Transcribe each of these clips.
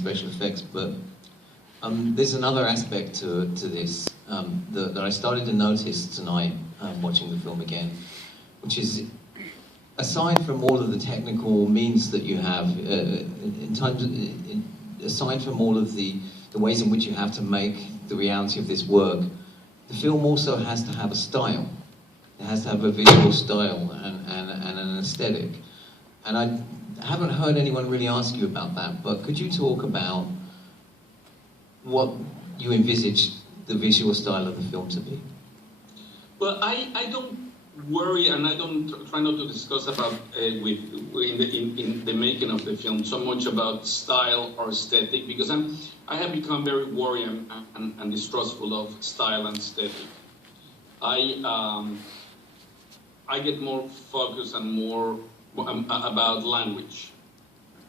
special effects, but there's another aspect to this that I started to notice tonight watching the film again, which is, aside from all of the technical means that you have, aside from all of the ways in which you have to make the reality of this work, the film also has to have a style. It has to have a visual style and an aesthetic. And I haven't heard anyone really ask you about that, but could you talk about what you envisage the visual style of the film to be? Well, I don't worry, and I don't try not to discuss about in the making of the film so much about style or aesthetic, because I have become very worried and distrustful of style and aesthetic. I get more focused and more about language.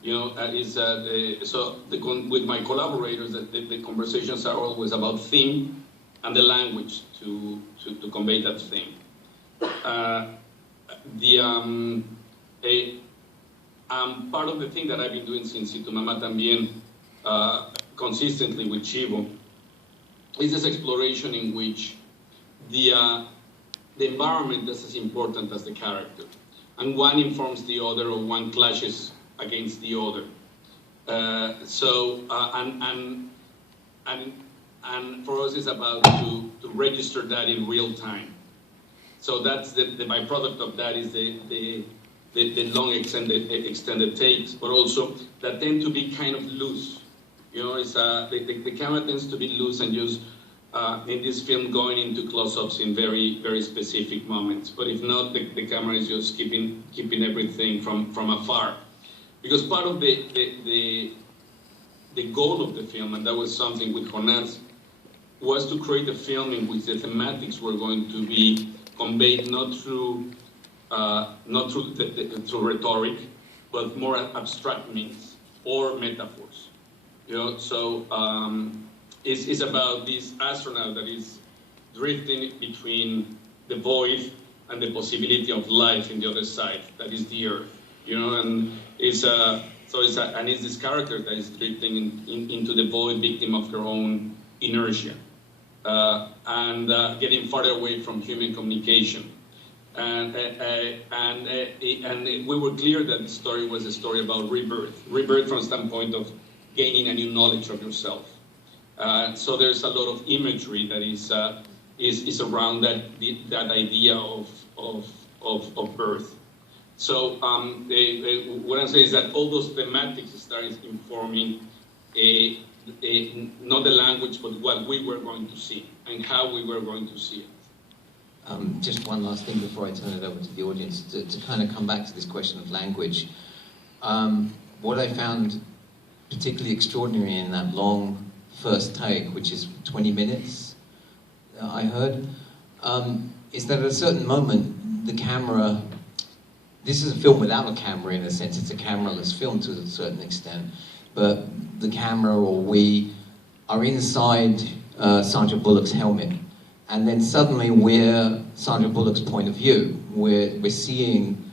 You know, with my collaborators, the conversations are always about theme and the language to convey that theme. Part of the thing that I've been doing since Y Tu Mamá También, consistently with Chivo, is this exploration in which the environment is as important as the character, and one informs the other, or one clashes against the other. And for us, it's about to register that in real time. So that's the byproduct of that is the long extended takes, but also that tend to be kind of loose. You know, it's the camera tends to be loose and just in this film going into close-ups in very, very specific moments. But if not, the camera is just keeping everything from afar. Because part of the goal of the film, and that was something with Jonás, was to create a film in which the thematics were going to be conveyed not through rhetoric, but more abstract means or metaphors. You know, so it's about this astronaut that is drifting between the void and the possibility of life in the other side, that is the Earth. You know, and it's this character that is drifting into the void, victim of her own inertia, and getting farther away from human communication. And we were clear that the story was a story about rebirth from the standpoint of gaining a new knowledge of yourself. So there's a lot of imagery that is around that idea of birth. So what I'm saying is that all those thematics started informing not the language, but what we were going to see and how we were going to see it. Just one last thing before I turn it over to the audience, to kind of come back to this question of language. What I found particularly extraordinary in that long first take, which is 20 minutes, I heard, is that at a certain moment, the camera, this is a film without a camera in a sense, it's a cameraless film to a certain extent, but the camera, or we, are inside Sandra Bullock's helmet. And then suddenly we're Sandra Bullock's point of view. We're seeing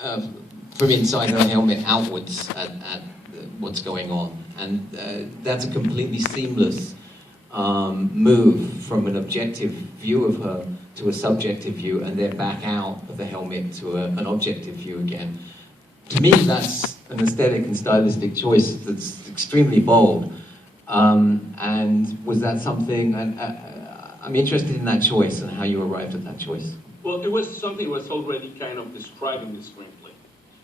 from inside her helmet outwards at what's going on. And that's a completely seamless move from an objective view of her to a subjective view, and then back out of the helmet to an objective view again. To me, that's an aesthetic and stylistic choice that's extremely bold. And was that something, I'm interested in that choice and how you arrived at that choice. Well, it was something that was already kind of described in the screenplay.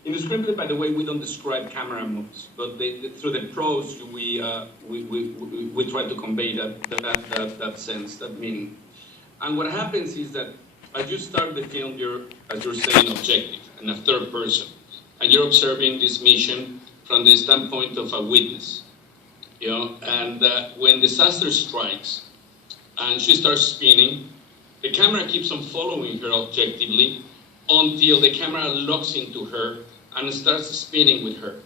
In the screenplay, by the way, we don't describe camera moves, but through the prose, we try to convey that sense, that meaning. And what happens is that as you start the film, as you're saying, objective and a third person, and you're observing this mission from the standpoint of a witness, you know. And when disaster strikes, and she starts spinning, the camera keeps on following her objectively until the camera locks into her and starts spinning with her.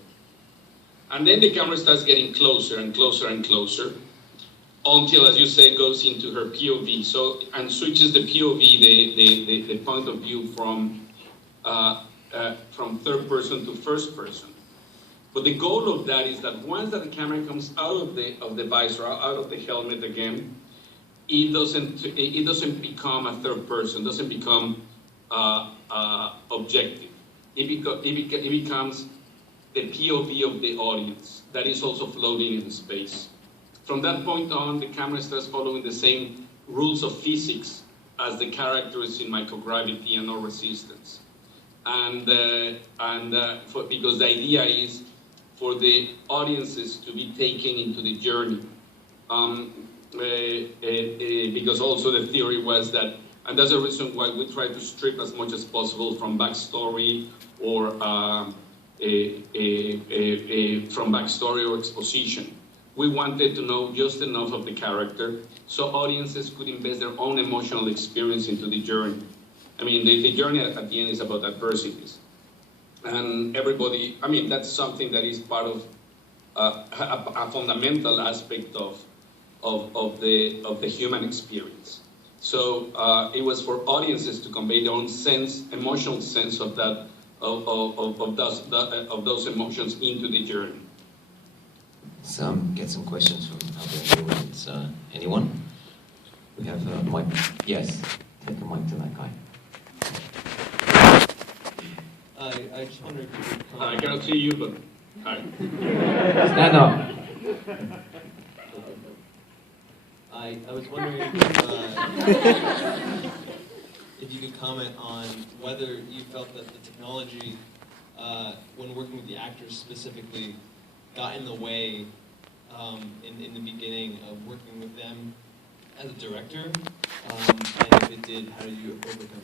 And then the camera starts getting closer and closer and closer until, as you say, goes into her POV. So, and switches the POV, the point of view from third person to first person. But the goal of that is that once that the camera comes out of the visor, out of the helmet again, it doesn't become a third person, doesn't become objective. It becomes the POV of the audience that is also floating in space. From that point on, the camera starts following the same rules of physics as the characters in microgravity and no resistance. Because the idea is for the audiences to be taken into the journey. Because also the theory was that, and that's the reason why we try to strip as much as possible from backstory or exposition. We wanted to know just enough of the character so audiences could invest their own emotional experience into the journey. I mean, the journey at the end is about adversities. And everybody, I mean, that's something that is part of a fundamental aspect of the human experience. So it was for audiences to convey their own sense, emotional sense of that, of those emotions into the journey. So get some questions from out there in the audience. Anyone? We have a mic. Yes, take the mic to that guy. I just wonder if you could I cannot see you, but hi. Stand up. I was wondering if you could comment on whether you felt that the technology, when working with the actors specifically, got in the way in the beginning of working with them as a director, and if it did, how did you overcome it?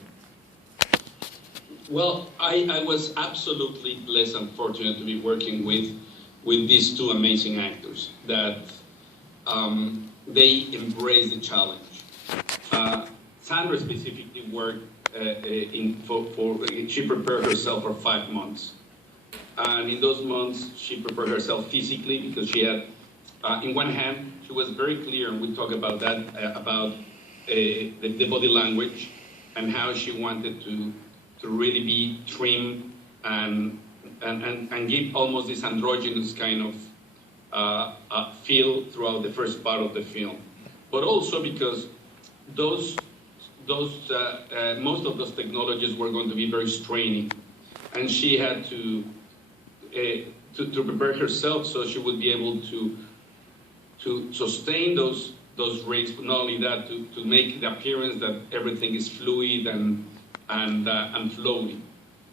Well, I was absolutely blessed and fortunate to be working with these two amazing actors that they embraced the challenge. Sandra specifically worked she prepared herself for 5 months. And in those months, she prepared herself physically because she had, in one hand, she was very clear, and we talk about that, about the body language and how she wanted to really be trim and give almost this androgynous kind of feel throughout the first part of the film. But also because most of those technologies were going to be very straining, and she had to prepare herself so she would be able to sustain those rigs, but not only that, to make the appearance that everything is fluid and flowing,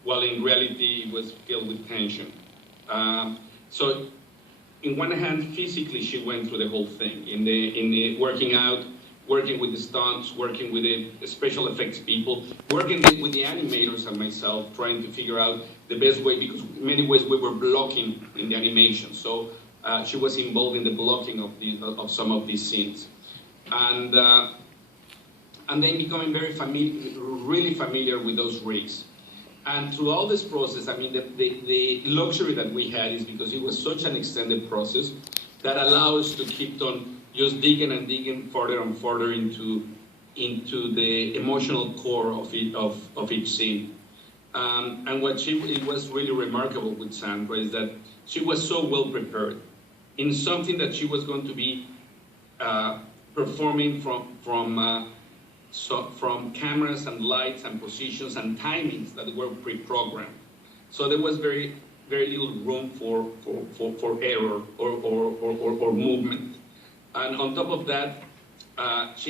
while in reality it was filled with tension. So, in one hand, physically she went through the whole thing, in the working out, working with the stunts, working with the special effects people, working with the animators and myself, trying to figure out the best way, because in many ways we were blocking in the animation. So she was involved in the blocking of some of these scenes. And then becoming really familiar with those rigs. And through all this process, I mean, the luxury that we had is because it was such an extended process that allowed us to keep on just digging and digging further and further into the emotional core of each scene. And it was really remarkable with Sandra is that she was so well prepared in something that she was going to be performing from cameras and lights and positions and timings that were pre-programmed. So there was very, very little room for error or movement. And on top of that, she